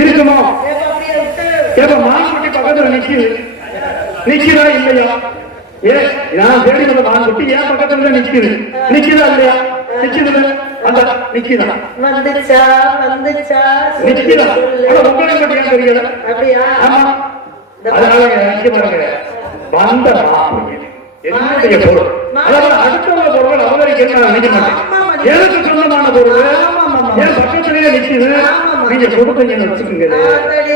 இருக்குமா? மான்குட்டி பக்கத்துல நிக்குது, நிக்கிறா இல்லையா? நான் தேடி வந்த மான்குட்டி என் பக்கத்துல நிக்குது, நிக்கிறா இல்லையா? நிக்குது, அந்த நிக்கிறா வந்துச்சா வந்துச்சா நிக்கிறா. உங்களை மட்டும் ஏன் தெரியல? அப்படியா? ஆமா. அதனால நிக்க பாருங்க, வந்த மான்குட்டி என்னுடைய பொருள், அதாவது அடுத்தவங்க பொருள் அவதரிக்க நினைக்க மாட்டேன். எனக்கு சொந்தமான பொருள் என் பக்கத்திலேயே நிக்குது, நீங்க கொடுத்தீங்கன்னு வச்சுக்கோங்க.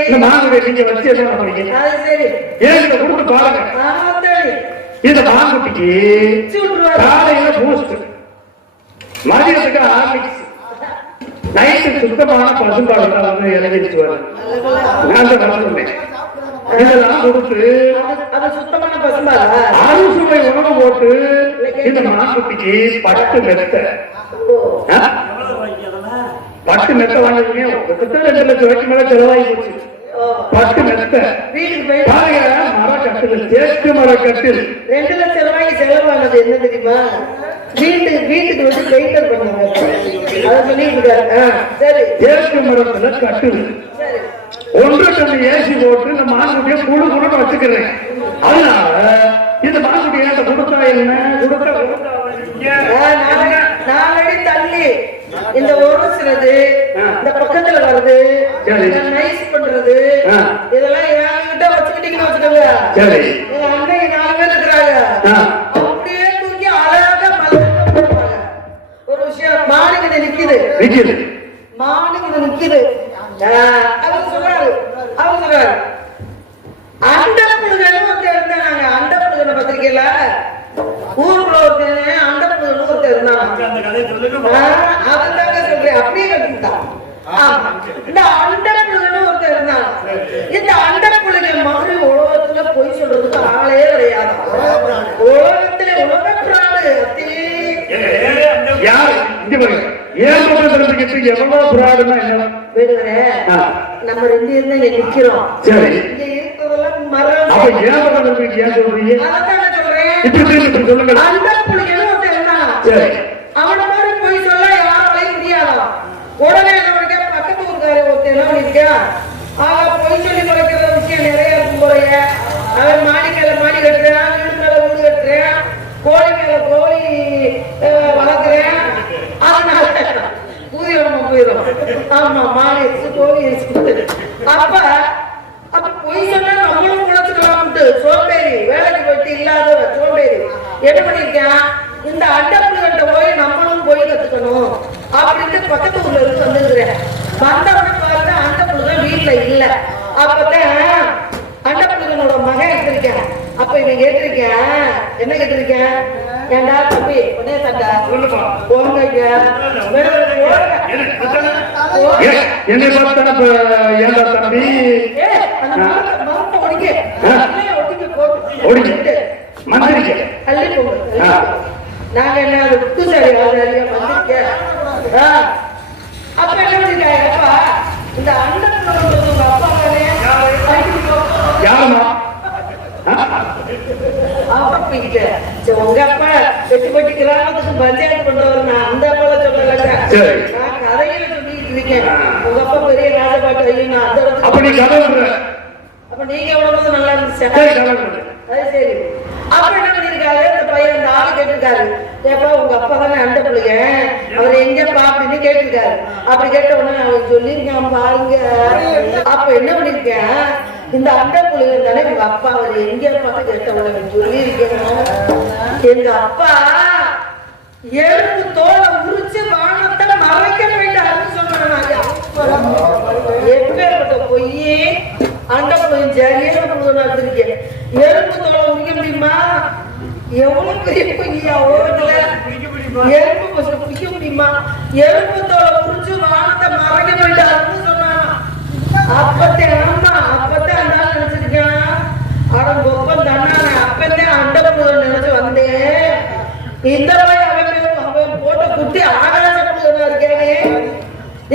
இந்த மாங்குடியை நீங்க வச்சு என்ன பண்ணுவீங்க? ஏன் கொடுத்து பாருங்க. இந்த மாங்குட்டிக்கு காலையில பூஸ்ட், மதியத்துக்கு ஹார்லிக்ஸ், நைட்டு சுத்தமான பசும்பால் வந்து எழுதிச்சு வரும். நான் தான் இதெல்லாம் கொடுத்து அறுசுவை உணவு போட்டு இந்த மாங்குட்டிக்கு பட்டு மெத்த வாங்கினீங்க. 2 லட்சம் ரூபாய்க்கு மேல செலவாகி போச்சு. பட்டு மெத்த மரக்கட்டில், தேக்கு மரக்கட்டில் 2 லட்சம் ரூபாய்க்கு செலவானது என்ன தெரியுமா? வீட்டுக்கு வந்து பெயிண்டர் பண்ணாங்க. அதை சொல்லிட்டு சரி, தேக்கு மரத்துல கட்டுது 1 டன் ஏசி போட்டு இந்த மாங்குட்டியை குழு குழுன்னு வச்சுக்கிறேன். அதனால இந்த மாங்குட்டியை கொடுத்தா என்ன, கொடுத்தா தள்ளி இந்த ஒருசுறது, இந்த பக்கத்துல வருது, நைஸ் பண்றது, இதெல்லாம் என்கிட்ட வச்சுக்கிட்டீங்கன்னு வச்சுக்கோங்க. எங்க அண்ணன் 4 பேர் இருக்கிறாங்க, அப்படியே தூக்கி அழகா போடுவாங்க. ஒரு விஷயம் மாடிக்கிட்ட நிக்குது, மாடிக்கிட்ட நிக்குது. அவர் சொல்றாரு அந்த புழுகன்னு ஒருத்தர் இருந்தாங்க. அந்த புழுகன பத்திரிக்கையில ஊருக்குள்ள ஒருத்தர் அந்த புழுகன்னு ஒருத்தர் இருந்தாங்க. அவன் தாங்க சொல்றேன், அப்படியே கட்டுட்டான். இந்த அண்ட புழுகன்னு ஒருத்தர் இருந்தாங்க. இந்த அண்ட புழுக மாதிரி உலகத்துல போய் சொல்றதுக்கு ஆளே கிடையாது. உலகத்துல உலகற்றாடு எவ்வளவு புராடுனா என்ன? நம்ம 2 பேரும் தான் இங்க நிக்கிறோம். இங்க இருக்கிறதெல்லாம் மரம். சொல்றேன், அந்த புலிகளும் அவனை மாதிரி போய் சொல்ல யாராலையும் முடியாதான். உடனே நம்மளுக்கு பக்கத்து ஊருக்கார ஒருத்தர் இருக்கா, போய் சொல்லி குறைக்கிற விஷயம் நிறைய இருக்கும் போறைய. அவன் மாடி மேல மாடி கட்டுறான், வீடு மேல வீடு கட்டுறேன், கோழி மேல கோழி வளர்க்குறேன். அதனால ஊதியம் போயிடும். ஆமா, மாடி கோழி அப்ப பொய் சொன்னா நம்மளும் குழச்சுக்கலாம்ட்டு சோம்பேறி, வேலைக்கு போயிட்டு இல்லாத சோம்பேறி என்ன பண்ணிருக்கேன், இந்த அண்டப்புழுகிட்ட போய் நம்மளும் போய் கத்துக்கணும் அப்படின்ட்டு பக்கத்து ஊர்ல இருந்து வந்துருக்கிறேன். வந்தவன பார்த்தா அண்டப்புழுகன் வீட்டுல இல்ல. அப்பதான் அண்டப்புழுகனோட மகன் எடுத்திருக்கேன். அப்ப இவன் கேட்டிருக்கேன், என்ன கேட்டிருக்கேன், ஏண்டா தம்பி உடனே சண்டை போங்க, என்னை பார்த்தா ஏண்டா தம்பி நாங்க என்ன புத்துசாரி வந்திருக்கேன். அப்ப என்ன பண்ணிருக்காப்பா, இந்த அண்ணன் அப்பா யாருமா உங்க அப்பா 8 கிராமத்துக்கு பஞ்சாயத்து பண்றவர். நான் அந்த அப்பால சொல்லல, நான் கதையில சொல்லிட்டு இருக்கேன். உங்க அப்பா பெரிய ராஜபாட்டு ஐயோ, நான் அந்த இடத்துல. அப்ப நீங்க எவ்வளவு நல்லா இருந்துச்சு. அது சரி, அப்ப என்ன பண்ணிருக்காரு அந்த பையன் அந்த ஆளு கேட்டிருக்காரு, ஏப்பா உங்க அப்பா தானே அண்ட பிள்ளைங்க, அவர் எங்கப்பா அப்படின்னு கேட்டிருக்காரு. அப்படி கேட்ட உடனே அவன் சொல்லியிருக்கான் பாருங்க. அப்ப என்ன பண்ணிருக்கேன், இந்த அண்ட பிள்ளைங்க தானே உங்க அப்பா, அவர் எங்கப்பா கேட்ட உடனே சொல்லியிருக்கேன், எங்க அப்பா எறும்பு தோலை உரிச்சு வானத்தை மறைக்க வேண்டாம்னு சொன்னாங்க. எப்பேற்பட்ட பொய்யே அண்ட பிள்ளைங்க சரியான நடந்திருக்கேன். எறும்பு தோலை உரிக்க முடியுமா? எவ்வளவு பெரிய பொய்யா ஓடல. எறும்பு கொஞ்சம் குடிக்க முடியுமா? எறும்பு தோலை உரிச்சு வானத்தை மறைக்க வேண்டாம்னு சொன்னான். அப்பத்தே ஆமா அப்பத்தான் அந்த நினைச்சிருக்கேன். ஆனா கொப்பம் தண்ணான அப்பத்தே அண்ட பிள்ளை நினைச்சு வந்தேன். இந்த மாதிரி அவன் போட்ட குட்டி ஆகாச புலியா இருக்கேனே,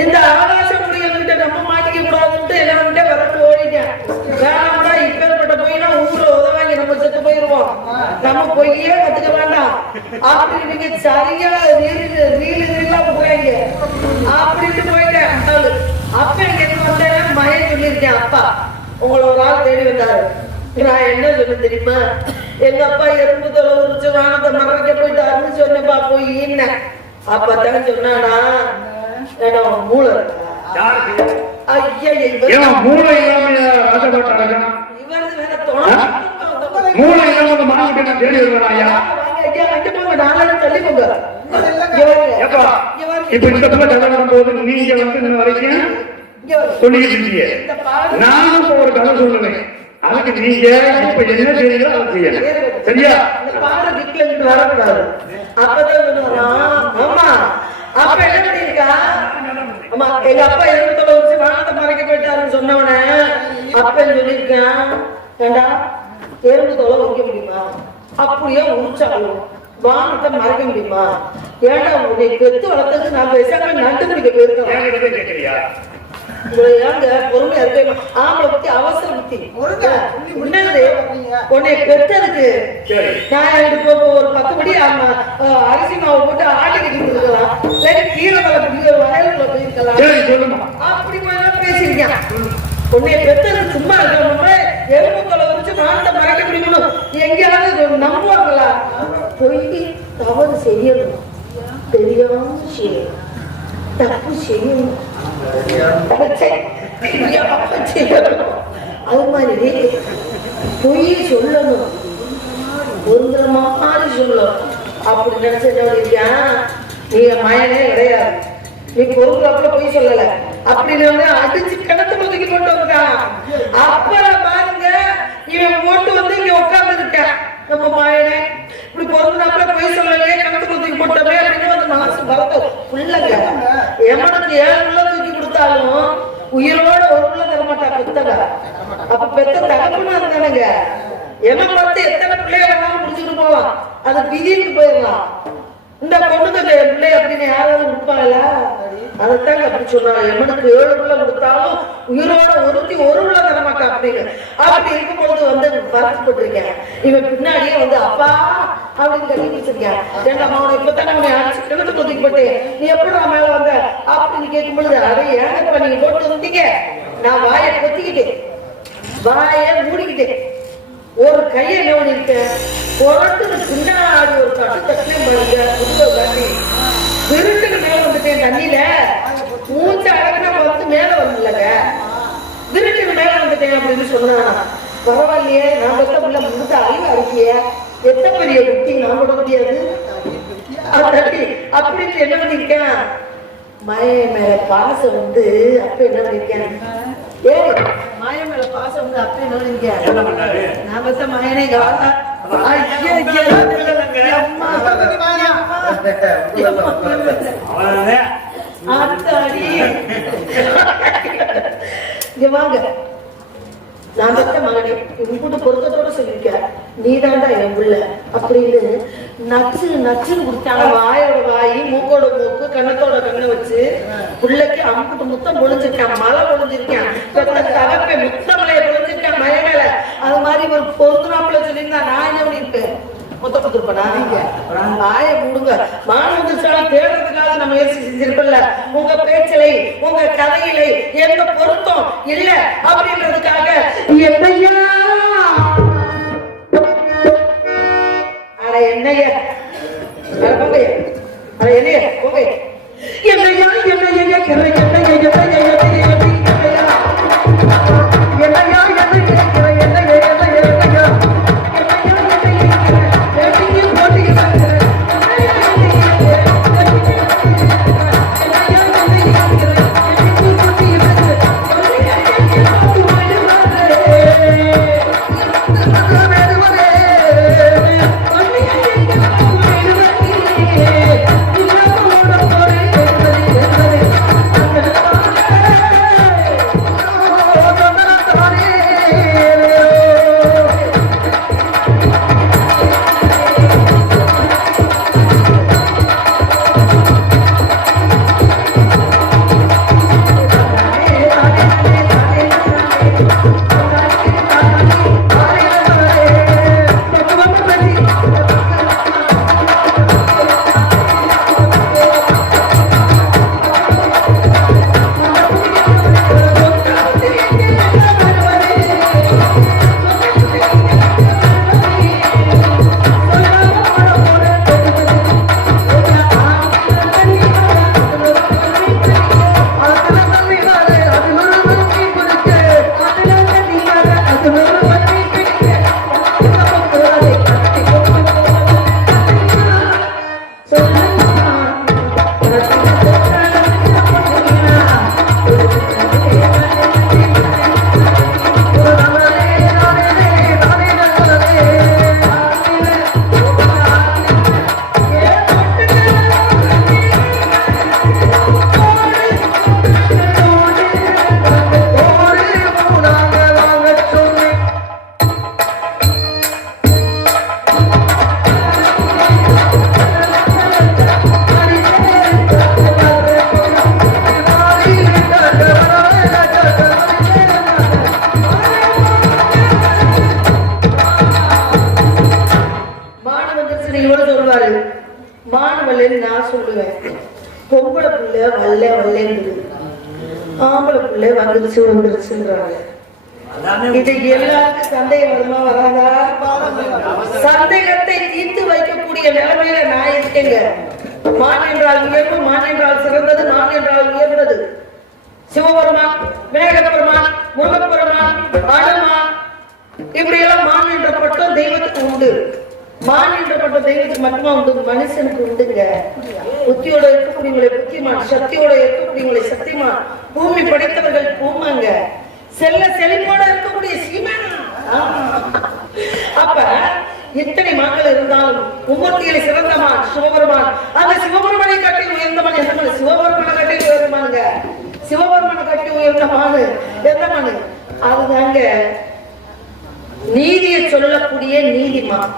இந்த ஆகாச புலிகிட்ட நம்ம மாட்டிக்க கூடாதுன்ட்டு என்ன வரட்டு ஓடிட்டேன். வேணாம்டா, இப்பேற்பட்ட போயினா ஊர்ல உதவாங்க, நம்ம செத்து போயிருவோம், நம்ம பொய்யே கத்துக்க வேண்டாம் அப்படின்னு நீங்க சரியா ரீலாம் போயிங்க அப்படின்ட்டு போயிட்டேன். அப்ப எனக்கு வந்தேன் மயன் சொல்லியிருக்கேன், அப்பா உங்களை ஒரு ஆள் தேடி வந்தாரு. நான் என்ன சொன்ன தெரியுமா, எங்க அப்பா எறும்பு தோலை உரிச்சு வானத்தை மறைக்க போயிட்டாருன்னு சொன்னப்பா போயின்னு. அப்பதான் சொன்னானா மூளை ஐயா மூளை இல்லாம இவரது வேற தோண மூளை இல்லாம மாநில தேடி வருவாயா? தள்ளி போங்க. இப்ப இந்த கல்யாணம் போது நீங்க வந்து இன்ன வரைக்கும் சொல்லிக்கிட்டு இருக்கீங்க. நானும் ஒரு கதை சொல்லுவேன், அதுக்கு நீங்க இப்ப என்ன செய்யறீங்களோ அதை செய்யணும். சரியா? வரக்கூடாது. அப்பதான் ஆமா அப்ப என்ன பண்ணிருக்கா, ஆமா எங்க அப்பா எறும்பு வச்சு வானத்தை மறைக்க போயிட்டாருன்னு சொன்னவன அப்ப சொல்லியிருக்கேன், ஏண்டா எறும்பு தோலை உரிக்க முடியுமா? அப்படியே உரிச்சாலும் வானத்தை மறைக்க முடியுமா? ஏண்டா உன்னை பெத்து வளர்த்தது நான் பேசாம நண்டு பிடிக்க போயிருக்கேன். பொறுமையா இருக்க ஆம்பளை பத்தி அவசர பத்தி உன்னை பெற்றதுக்கு நான் ஒரு 10 படி அரிசி மாவு போட்டு ஆட்டிக்கிட்டு இருக்கலாம், இல்லாட்டி கீரை வயலுக்குள்ள போயிருக்கலாம், அப்படி பேசிருக்கேன். உன்னை பெற்றதுக்கு சும்மா இருக்க எறும்பு தோலை வச்சு வானத்தை மறைக்க முடியணும் எங்கேயாவது நம்புவாங்களா? பொய் தவறு செய்யணும், தெரியாம செய்யணும், தப்பு செய்யணும், அது மாதிரி பொய் சொல்லணும், ஒருங்கிற மாதிரி சொல்லணும். அப்படி நினைச்சா நீ மயனே கிடையாது, நீ பொருளாப்புல பொய் சொல்லல அப்படின்னு அடிச்சு கிணத்துல ஒதுக்கி போட்டு வந்தான். அப்புறம் பாருங்க இவன் போட்டு வந்து இங்க உட்கார்ந்து இருக்கான். நம்ம மயனே இப்படி பொருளாப்புல பொய் சொல்லலையே, கிணத்துல ஒதுக்கி போட்டோமே அப்படின்னு வந்து மனசு வரது உள்ளங்க. எமனுக்கு 7 உள்ள தூக்கி கொடுத்தாலும் உயிரோட ஒரு உள்ள தரமாட்டா பெத்தவ. அப்ப பெத்த தகப்பனா இருந்தானுங்க, எம பார்த்து எத்தனை பிள்ளைய வேணாலும் முடிச்சுட்டு போவான், அது விதின்னு போயிடலாம். இந்த பொண்ணுங்க பிள்ளை அப்படின்னு யாராவது கொடுப்பாங்கள? அதைத்தாங்க அப்படி சொன்னாங்க, எமனுக்கு 7 உள்ள கொடுத்தாலும் உயிரோட ஒருத்தி ஒரு உள்ள தரமாட்டா அப்படின்னு. அப்படி இருக்கும் பொழுது வந்து வருத்தப்பட்டிருக்கேன். இவன் பின்னாடியே வந்து அப்பா அப்படின்னு கட்டி வச்சிருக்கேன். ஏன்னா அவனை இப்பத்தானே அவனை அடிச்சு கிணத்து கொதிக்கு போட்டு நீ எப்படி நான் மேல வந்த அப்படின்னு கேட்கும் பொழுது, அதை ஏங்கப்பா நீங்க போட்டு வந்தீங்க, நான் வாயை கொத்திக்கிட்டேன், வாயை மூடிக்கிட்டேன், ஒரு கையை என்ன பண்ணிருக்கேன், புரட்டு பின்னாடி ஒரு கட்டு தட்டிலையும் பாருங்க புதுவை காட்டி விருட்டுக்கு மேல வந்துட்டேன். தண்ணியில மூச்சு அடக்குனா பார்த்து மேல வந்துலங்க, விருட்டுக்கு மேல வந்துட்டேன் அப்படின்னு சொன்னா, பரவாயில்லையே நான் பெத்த பிள்ளை முழுக்க அழிவு அடிக்கிய எத்த பெரிய புத்தி நான் போட முடியாது அப்படின்னு என்ன பண்ணிருக்கேன். மய மேல பாசம் வந்து அப்ப என்ன பண்ணிருக்கேன், மாய மேல பாசம் வந்து அப்ப என்ன பண்ணிருக்கேன், நான் பெத்த மயனே வாங்க நான் பெற்ற மகனே உங்கூட பொருத்தத்தோட சொல்லிருக்க, நீதாண்டா என் பிள்ளை அப்படின்னு நச்சு நச்சுன்னு குடிச்சாங்க. வாயோட வாய், மூக்கோட மூக்கு, கண்ணத்தோட கண்ணை வச்சு பிள்ளைக்கு அம்புட்டு முத்தம் பொழிஞ்சிருக்கேன், மழை பொழிஞ்சிருக்கேன், தகப்பை முத்தமலையை பொழிஞ்சிருக்கேன் மய மேல. அது மாதிரி ஒரு பொருத்தனாப்புல சொல்லியிருந்தா நான் என்ன பண்ணிருப்பேன், மொத்த கொடுத்துருப்பேனா? வாயை மூடுங்க, மாணவர்கள் தேடுறதுக்காக நம்ம முயற்சி செஞ்சிருப்பல. உங்க பேச்சிலை உங்க கதையிலை எந்த பொருத்தம் இல்ல அப்படின்றதுக்காக என்னையா வல்லேங்குது. ஆம்பளை பிள்ளை வந்துருச்சுன்றாங்க. இது எல்லாருக்கும் சந்தேகம் வருமா வராதா? சந்தேகத்தை தீர்த்து வைக்கக்கூடிய நிலைமையில நான் இருக்கேங்க. மான் என்றால் உயர்வு, மான் என்றால் சிறந்தது, மான் என்றால் உயர்ந்தது. சிவபெருமான், மேகப்பெருமான், முருகப்பெருமான், அனுமான், இப்படி எல்லாம் மான் என்ற பட்டம் தெய்வத்துக்கு உண்டு. மான் என்ற பட்டம் தெய்வத்துக்கு மட்டுமா உண்டு? மனுஷனுக்கு உண்டுங்க. புத்தியோட இருக்கக்கூடியவங்களை புத்திமான், சக்தியோட இருக்கக்கூடியவங்களை சக்திமான், பூமி படைத்தவர்கள் பூமாங்க, செல்ல செழிப்போட இருக்கக்கூடிய சீமான். அப்ப இத்தனை மக்கள் இருந்தாலும் மும்மூர்த்திகளை சிறந்தமான் சிவபெருமான். அந்த சிவபெருமனை கட்டி உயர்ந்தமான் எந்த மனு? சிவபெருமனை கட்டி உயர்ந்தமானுங்க. சிவபெருமனை கட்டி உயர்ந்தமானு எந்த மனு? அதுதாங்க நீதியை சொல்லக்கூடிய நீதிமான்.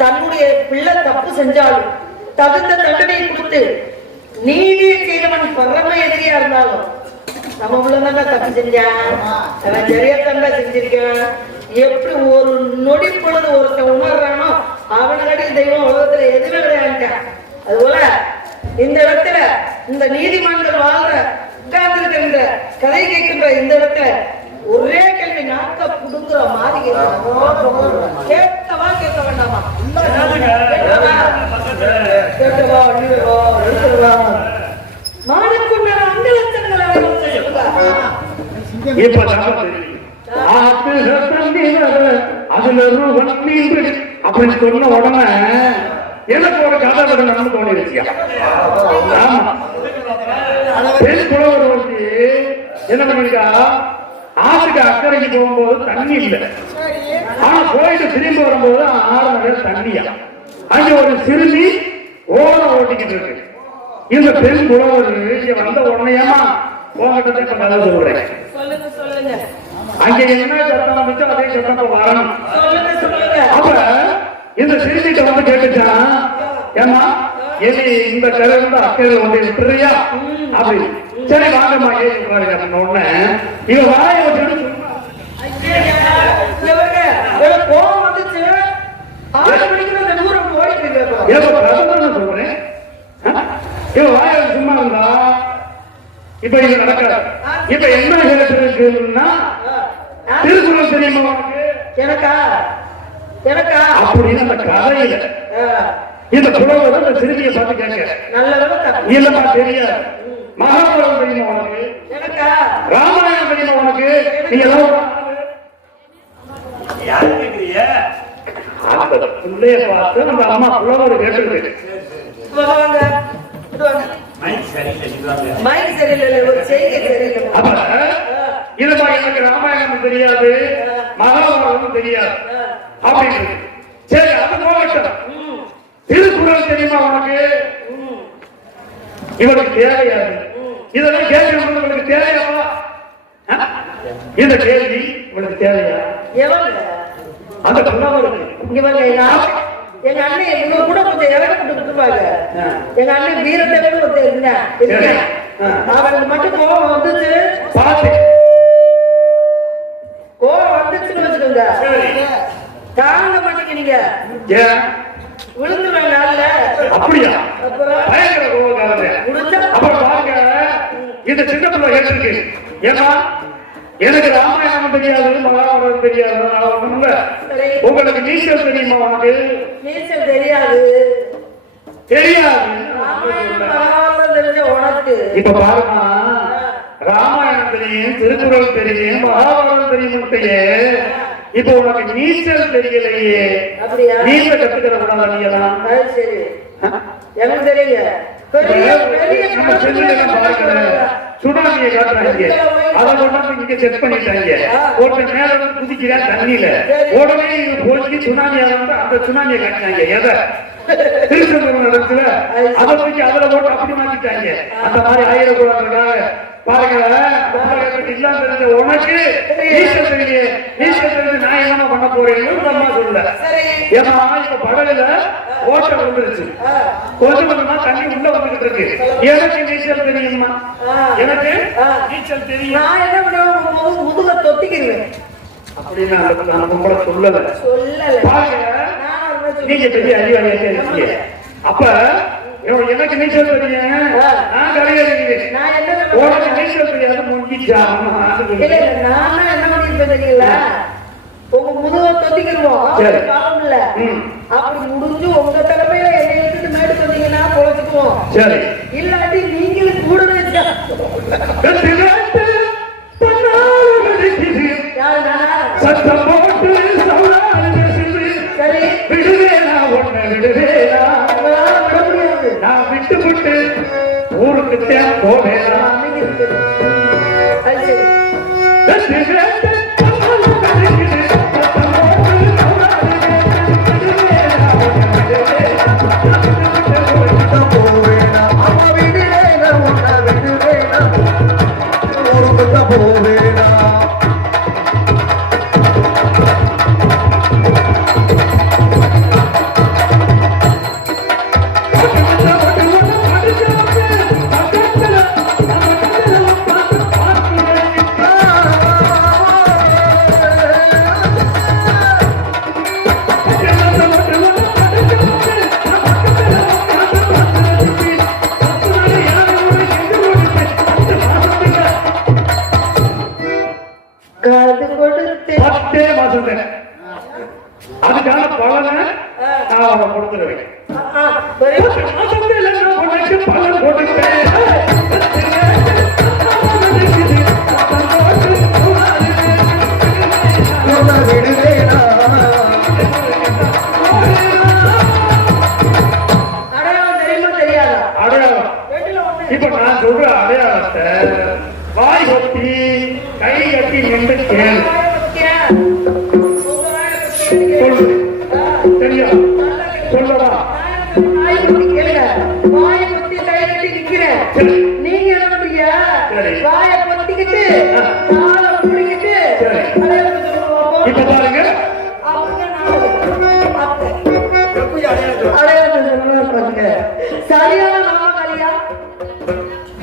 தன்னுடைய பிள்ளை தப்பு செஞ்சாலும் தகுந்த தண்டனை கொடுத்து நீதியை செய்தவன் பரம எதிரியா இருந்தாலும் நம்ம உள்ளதாங்க தப்பு செஞ்சான், அவன் சரியா தண்டை செஞ்சிருக்கான். எப்படி ஒரு நொடி பொழுது ஒருத்தன் உணர்றானோ அவனை கட்டி தெய்வம் உலகத்துல எதுவுமே கிடையாதுட்டான். அதுபோல இந்த இடத்துல இந்த நீதிமன்றம் வாழ்ற உட்கார்ந்து கதை கேட்கின்ற இந்த இடத்துல ஒரே கேள்வி, நாக்க புடுங்குற மாதிரி கேட்கவா கேட்க வேண்டாமா? கேட்கவா எடுத்துவா மானுக்குள்ள அங்கலட்சங்களை அப்படின்னு சொன்ன உடனே எனக்கு ஒரு கதை நடந்து தோணிருச்சியா? பெண் புலவர் வந்து என்ன பண்ணிருக்கா, ஆற்றுக்கு அக்கறைக்கு போகும்போது தண்ணி இல்லை. ஆனா போயிட்டு திரும்பி வரும்போது ஆறு நிறைய தண்ணியா. அங்க ஒரு சிறுமி ஓரம் ஓட்டிக்கிட்டு இருக்கு. இந்த பெண் புலவர் இங்க வந்த உடனேமா போகிட்ட இப்ப கதை சொல்றேன். அங்க என்ன சத்தம் வந்துச்சோ அதே சத்தம் வரணும். அப்ப இந்த சிறுமிட்ட வந்து கேட்டுச்சான், ஏமா எது இந்த கரை வந்து அக்கறையில் வந்து விட்டுறியா அப்படி. சரி வாங்கம்மா ஏன் உடனே இவ வாய வச்சு கோபம் வந்துச்சு. 6 மணிக்கு அந்த தூரம் போயிட்டு சொல்றேன். இவ வாய சும்மா இருந்தா இப்ப இது நடக்காது. இப்ப என்ன இருக்குன்னா திருக்குறள் தெரியுமா உனக்கு? எனக்கா எனக்கா அப்படின்னு அந்த கதையில இந்த புலவர் அந்த சிறுமியை பார்த்து கேட்க, இல்லமா தெரியாது. மகாபாரதம் தெரியுமா உனக்கு? எனக்கா ராமாயணம் தெரியுமா உனக்கு? நீ எல்லாம் அந்த பிள்ளைய பார்த்து அந்த அம்மா புலவர் கேட்டு எனக்கு ராமாயணம் தெரியாது, மகாபாரதம் தெரியாது அப்படின்னு. சரி அது போகட்டும், திருக்குறள் தெரியுமா உனக்கு? இவனுக்கு தேவையாது. இதெல்லாம் கேட்கறது இவனுக்கு தேவையாவா? இந்த கேள்வி இவனுக்கு தேவையா? அந்த புலவருக்கு எங்க அண்ணன் இவங்க கூட கொஞ்சம் இறக்க கொடுத்துருப்பாங்க. எங்க அண்ணன் வீரத்தேவன் ஒருத்தர் இருந்தேன். அவனுக்கு மட்டும் கோபம் வந்துச்சு. கோபம் வந்துச்சுன்னு வச்சுக்கோங்க, தாங்க மாட்டேங்கிறீங்க, விழுந்துருவாங்க. அப்படியா? பயங்கர கோபக்காரன். அப்புறம் பாருங்க, இந்த சின்ன பிள்ளை கேட்டிருக்கு, ஏன்னா எனக்கு ராமாயணம் தெரியாது, மகாபாரதம் தெரியாது. உங்களுக்கு நீச்சல் தெரியுமா உனக்கு? நீச்சல் தெரியாது. தெரியாது. உனக்கு இப்ப பாருமா, ராமாயணம் தெரியும், திருக்குறள் தெரியும், மகாபாரதம் தெரியும். இப்ப உனக்கு நீச்சல் தெரியலையே, நீச்ச கத்துக்கிற கூடாது. சரி எனக்கு தெரியுங்க. சுனாமியை காட்டுறாங்க, அதை கொண்டாந்து இங்க செக் பண்ணிட்டாங்க. ஒருத்தர் மேல வந்து குதிக்கிறான் தண்ணியில, உடனே போய் சுனாமியா வந்து அந்த சுனாமியை காட்டினாங்க. எதை? திருச்செந்தூர் இடத்துல அதை தூக்கி அதுல போட்டு அப்படி மாத்திட்டாங்க. அந்த மாதிரி ஆயிரக்கூடாதுக்காக பாருங்க. இல்லாம தெரிஞ்ச உனக்கு நீச்சல் தெரியல, நீச்சல் தெரிஞ்சு நான் என்ன பண்ண போறேன்னு அம்மா சொல்லல. ஏன்னா இப்ப படகுல ஓட்ட விழுந்துருச்சு, கொஞ்சம் கொஞ்சமா தண்ணி உள்ள வந்துகிட்டு இருக்கு. எனக்கு நீச்சல் தெரியுமா? எனக்கு நீச்சல் தெரியும். நான் என்ன பண்ணுவேன், முதுக தொத்திக்கிறேன் அப்படின்னு நான் உங்களை சொல்லல. பாருங்க, நீங்க பெரிய அறிவாளியா இருக்கீங்க. அப்ப எனக்கு நீச்சல் தெரியும். நான் கரையை அடிக்கிறேன். நான் என்ன உனக்கு பண்ணுவேன்? நீச்சல் தெரியாது முடிஞ்சா. இல்ல, இல்ல, நானா என்ன பண்ணிருப்பேன் தெரியல? உங்க முதுக தொத்திக்கிடுவோம். சரி. பாவம் இல்ல. ம். அப்படி முடிஞ்சு உங்க தலைமையில என்னை எடுத்துட்டு மேடு சொன்னீங்கன்னா பொழைச்சுக்குவோம். சரி. இல்லாட்டி நீங்களும் கூடவே இருக்கா. யாரு நானா? சத்தம் போட்டு சவுடால் பேசுது. சரி. விடுவேனா உன்னை விடுவேனா? உங்களால விட முடியாது. நான் விட்டு ஊருக்குத்தான் போவேனா? அமைதி இருக்கு. அது சரி. காது கொடுத்து 10 மாசம் அதுக்கான பலனை நான் அவனை கொடுத்துருவேன். ஒரே 10 மாசத்துல நான் உனக்கு பலன் கொடுப்பேன். அடையாளம் தெரியுமா தெரியாதா? அடையாளம். ரெண்டுல ஒண்ணு. இப்ப நான் சொல்ற அடையாளத்தை வாய் கட்டி கை கட்டி நின்று கேளு. சொல்லு. சரியா? சொல்லவா? சரி. நீங்க என்ன பண்றீங்க? சரி. வாயை பொத்திக்கிட்டு, காலை பிடிக்கிட்டு, சரி. அடையாளத்தை சொல்லுவோம். இப்ப பாருங்க. அப்படியே அடையாளத்தை சொல்லணும் பாருங்க. சரியான நாமகாரியா?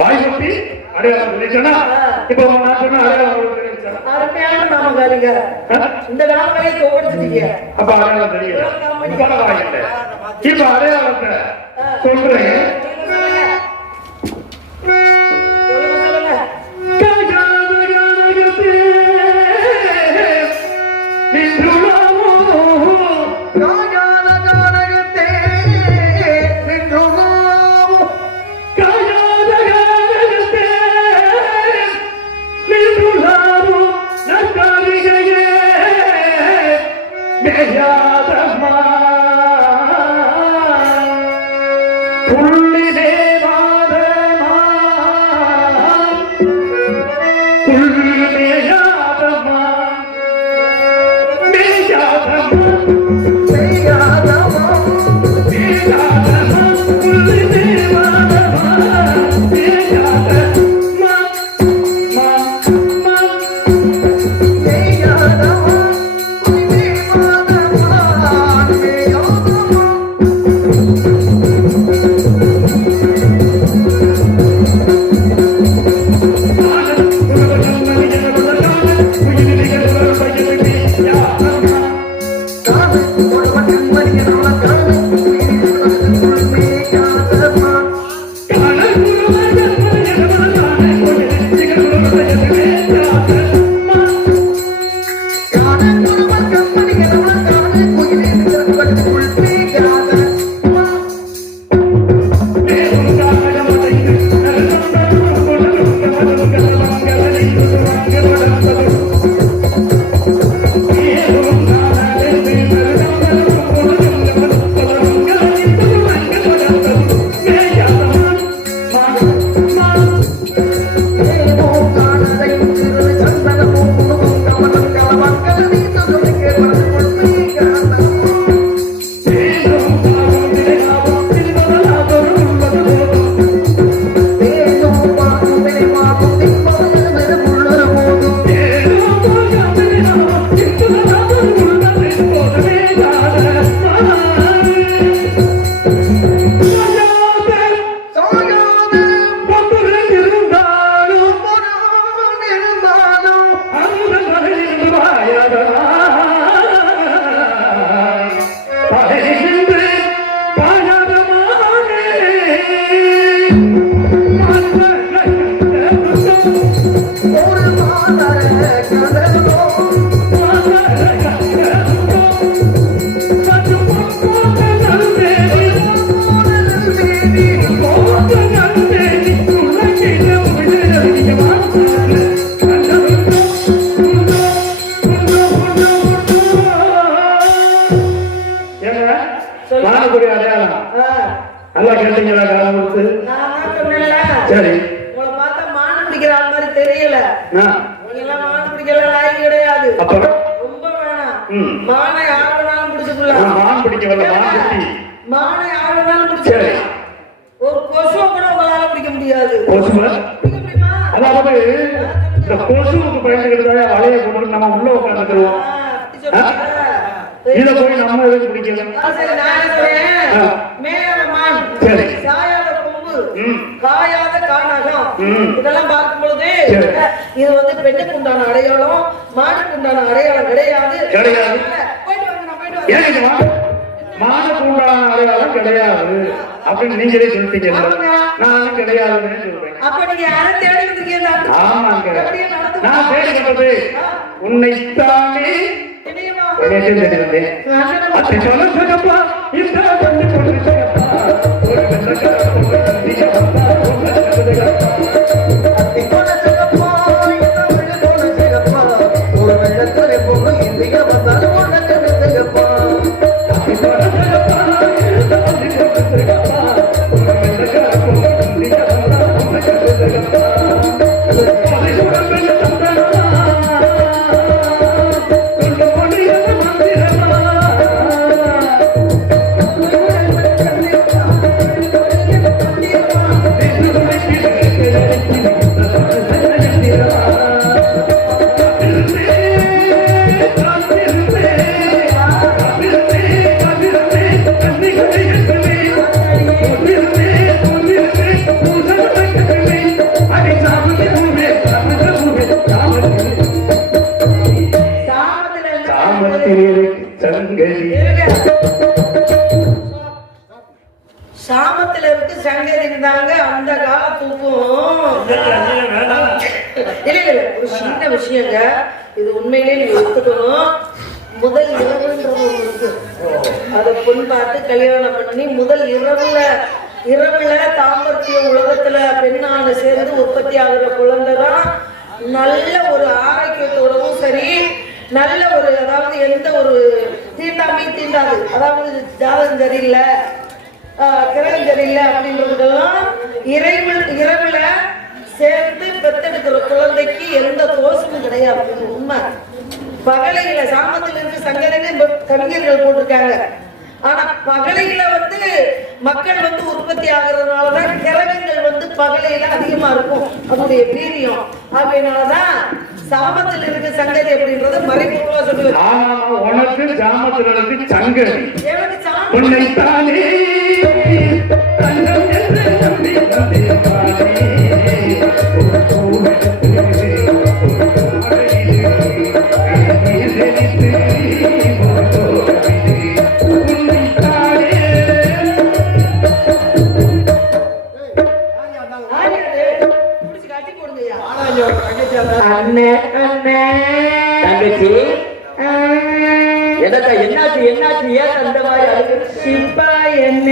வாய் கட்டி அடையாளம் சொல்லிச்சேன்னா இப்ப நான் சொன்ன அடையாளம் உங்களுக்கு தெரிஞ்சுச்சா? அருமையான நாமகாரிங்க. இந்த நாமகாரியை தோடிச்சிட்டீங்க. அப்ப அடையாளம் தெரியல. பரவாயில்லை. இப்ப அடையாளத்தை சொல்றேன். காணதை அப்புறம் ரொம்ப வேணாம். ம். மானை யார் வேணாலும் பிடிச்சுக்கலாம். நான் மான் பிடிக்க வரல, மான் குட்டி. மானை யார் வேணாலும் சரி. பிடிச்சுக்கலாம். ஒரு கொசுவை கூட உங்களால பிடிக்க முடியாது. கொசுவ? பிடிக்க முடியுமா? அதாவது இந்த கொசுவுக்கு பயந்துக்கிறதால வலையை போட்டு நம்ம உள்ள உட்காந்துக்கிறோம். அப்படி சொல்றீங்களா? இதை போய் நம்ம எதுக்கு பிடிக்கணும்? சரி, நான் என்ன சொல்றேன்? மேயாத மான், சரி. சாயாத கொம்பு, ம். காயாத கானகம், ம். இதெல்லாம் பார்க்கும் பொழுது சரி. இது வந்து பெண்ணுக்கு உண்டான அடையாளம், மானுக்கு உண்டான அடையாளம் கிடையாது. கிடையாது. போயிட்டு வாங்க, நான் போயிட்டு ஏன் வரேன். இது மானுக்கு உண்டான அடையாளம் கிடையாது அப்படின்னு நீங்களே சொல்லிட்டீங்கல்ல. நானும் கிடையாதுன்னு சொல்றேன். அப்ப நீங்க யாரை தேடி வந்திருக்கீங்க? ஆமாங்க. அப்படியே நடந்து வா. நான் தேடி வந்தது உன்னைத்தானே என்னையவா? தேடிவந்தேன். அண்ணனை அத்தை சொல்ல சொல்லப்பா, இந்த பொண்ணு பொண்ணு செய்யப்பா, ஒரு வெள்ளக்கார பொண்ணு நீங்க வந்தா ரொம்ப நல்லதுங்கப்பா. அத்தி போல சிறப்பா, இந்த வெள்ள போல சிறப்பா, ஒரு வெள்ளக்கார பொண்ணு இந்திய வந்தாலும் உனக்கு நிறுத்துங்கப்பா. அத்தை சொல்ல சொல்லப்பா, இந்த பொண்ணு பொண்ணு செய்யப்பா, ஒரு வெள்ளக்கார பொண்ணு நீங்க வந்தா ரொம்ப நல்லதுங்கப்பா. அதை சொல்ல சொல்ல தந்தானா, கொண்டு முடியாத மந்திரமா. சாமத்துல இருக்கு சங்கர் இருந்தாங்க அந்த காலத்துக்கும். இல்ல இல்ல, ஒரு சின்ன விஷயங்க, இது உண்மையிலே நீங்க ஒத்துக்கணும். முதல் இரவுன்ற ஒண்ணு இருக்கு, அதை பொன் பார்த்து கல்யாணம் பண்ணி முதல் இரவுல தாம்பத்திய உலகத்துல பெண்ணான சேர்ந்து உற்பத்தி ஆகுற குழந்தைதான் நல்ல ஒரு ஆரோக்கியத்தோடவும் சரி, நல்ல ஒரு, அதாவது எந்த ஒரு தீண்டாது, அதாவது ஜாதகம் சரியில்லை, கிரகம் சரியில்லை அப்படின்றதெல்லாம் இரவுல சேர்ந்து பெத்தெடுக்கிற குழந்தைக்கு எந்த தோஷமும் கிடையாது. உண்மை. பகலையில சாமத்தில் இருந்து சங்கரங்க கவிஞர்கள் போட்டிருக்காங்க. ஆனா பகலையில வந்து மக்கள் வந்து உற்பத்தி ஆகுறதுனாலதான் கிரகங்கள் வந்து பகலையில அதிகமா இருக்கும், அதனுடைய வீரியம். அதனாலதான் சாமத்தில் இருக்க சங்கதி அப்படின்றத மறைமுகமா சொல்லி உனக்கு ஜாமத்தினருக்கு சங்கதி எனக்கு சாம உன்னைத்தானே தங்கம் என்று நம்பி வந்தேன். ஒரு பூவெடுத்து ஒரு மாலையிலே நீ தங்கச்சி என்னாச்சு என்னாச்சு ஏன் அந்த மாதிரி அழுகு? சிப்பா என்ன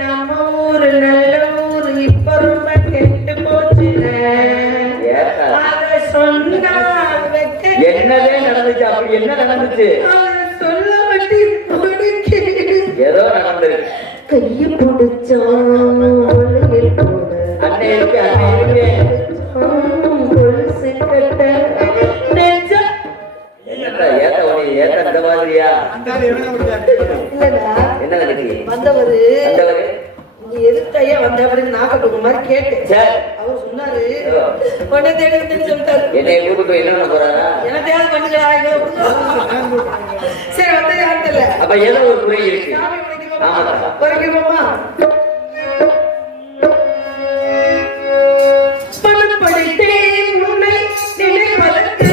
நம்ம ஊரு நல்ல ஊரு இப்ப ரொம்ப கெட்டு போச்சு. அத சொன்னா என்னதே நடந்துச்சு? அப்படி என்ன நடந்துச்சு? சொல்ல வண்டி ஏதோ நடந்தது. கையை பிடிச்சோம் அண்ணே இருக்கு அண்ணே இருக்கு. ஏத்த அந்த மாதிரியா? என்ன நடக்குது? வந்தவரு நீ எதுக்கையா வந்த அப்படின்னு நாக்கட்டுங்க மாதிரி கேட்டு அவர் சொன்னாரு, பொண்ணை தேடி சொல்லிட்டாரு. என்னை கூப்பிட்டு என்ன போறாரா? எனத்தையாவது பண்ணுங்களா? சரி வந்து யாரும் தெரியல. அப்ப ஏதோ ஒரு குறை இருக்கு. குறைக்குமா? பணம் படித்தேன் உன்னை நினைப்பதற்கு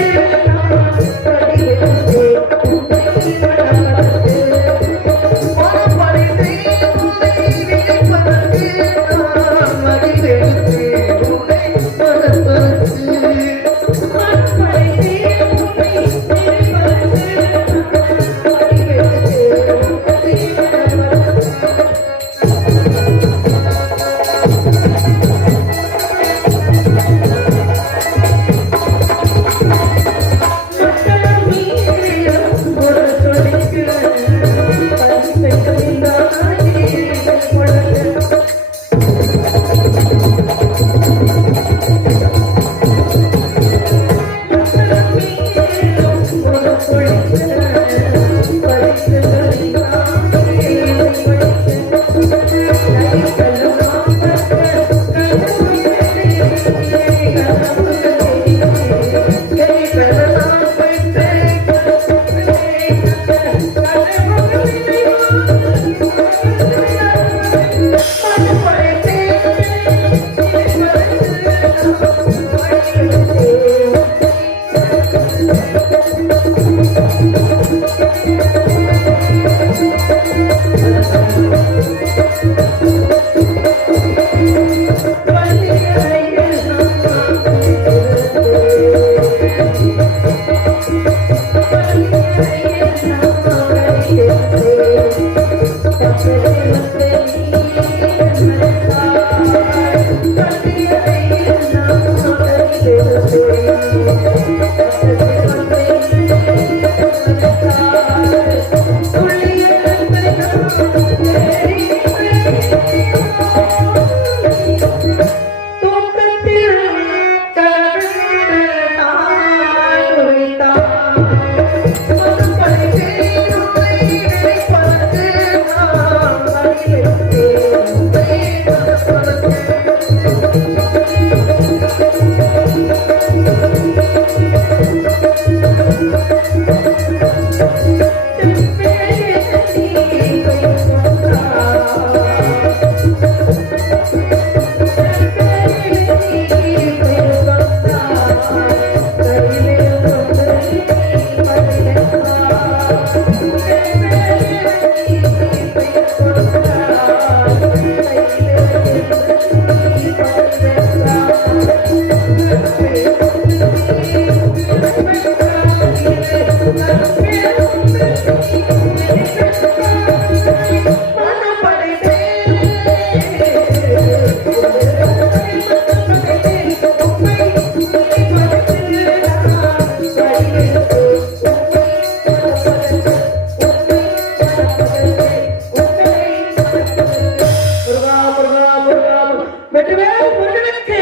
வெற்றிவேல் முருகனுக்கு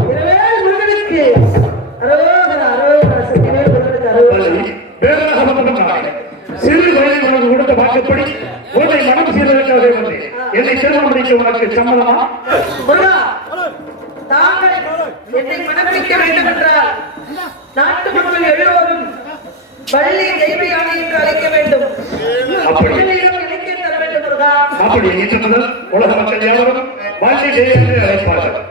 வெற்றிவேல் முருகனுக்கு அரோகரா அரோகரா சக்திவேல் முருகனுக்கு அரோகரா வேறாக வந்தவனாக சிறு வயதில் உனக்கு கொடுத்த வாக்குப்படி உன்னை மனம் செய்வதற்காக வந்தேன். என்னை திருமணம் முடிக்க உனக்கு சம்மதமா? முருகா தாங்கள் என்னை மணப்பிக்க வேண்டும் என்றால் நாட்டு மக்கள் எல்லோரும் வள்ளி தெய்வயானி என்று அழைக்க வேண்டும். அப்படி இலக்கியம் தர வேண்டும் முருகா. அப்படி இன்று முதல் உலக மக்கள் யாவரும் வாழ்க்கை என்று அழைப்பார்கள்.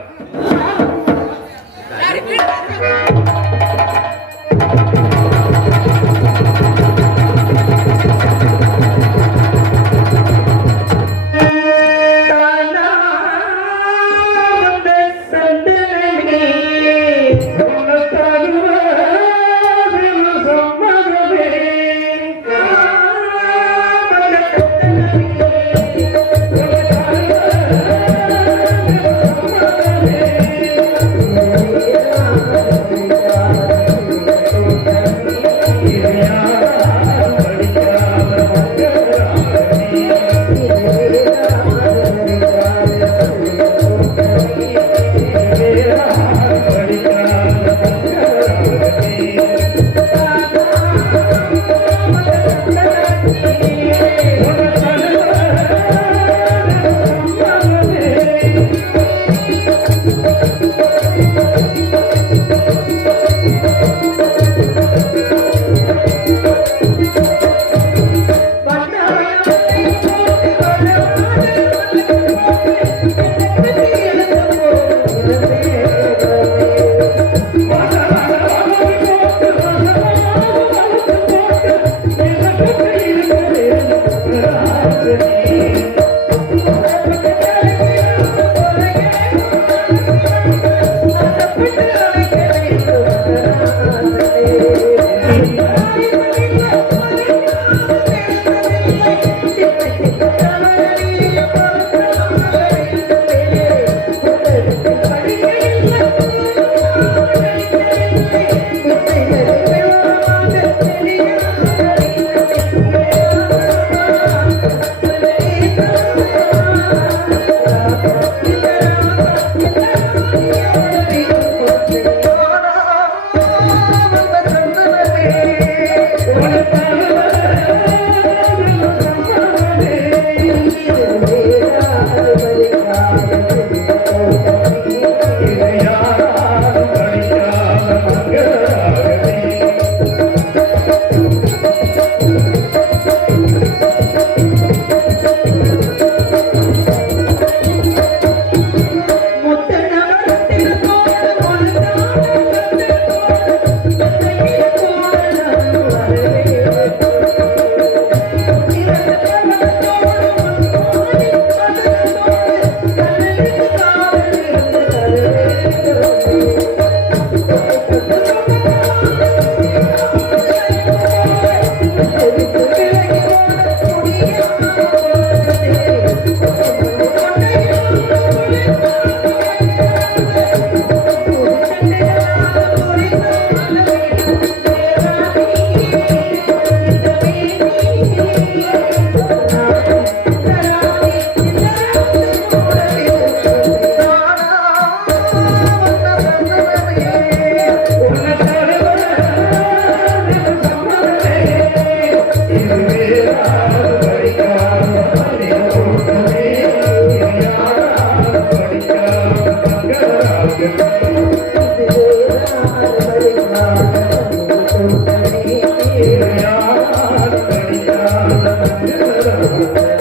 Thank you.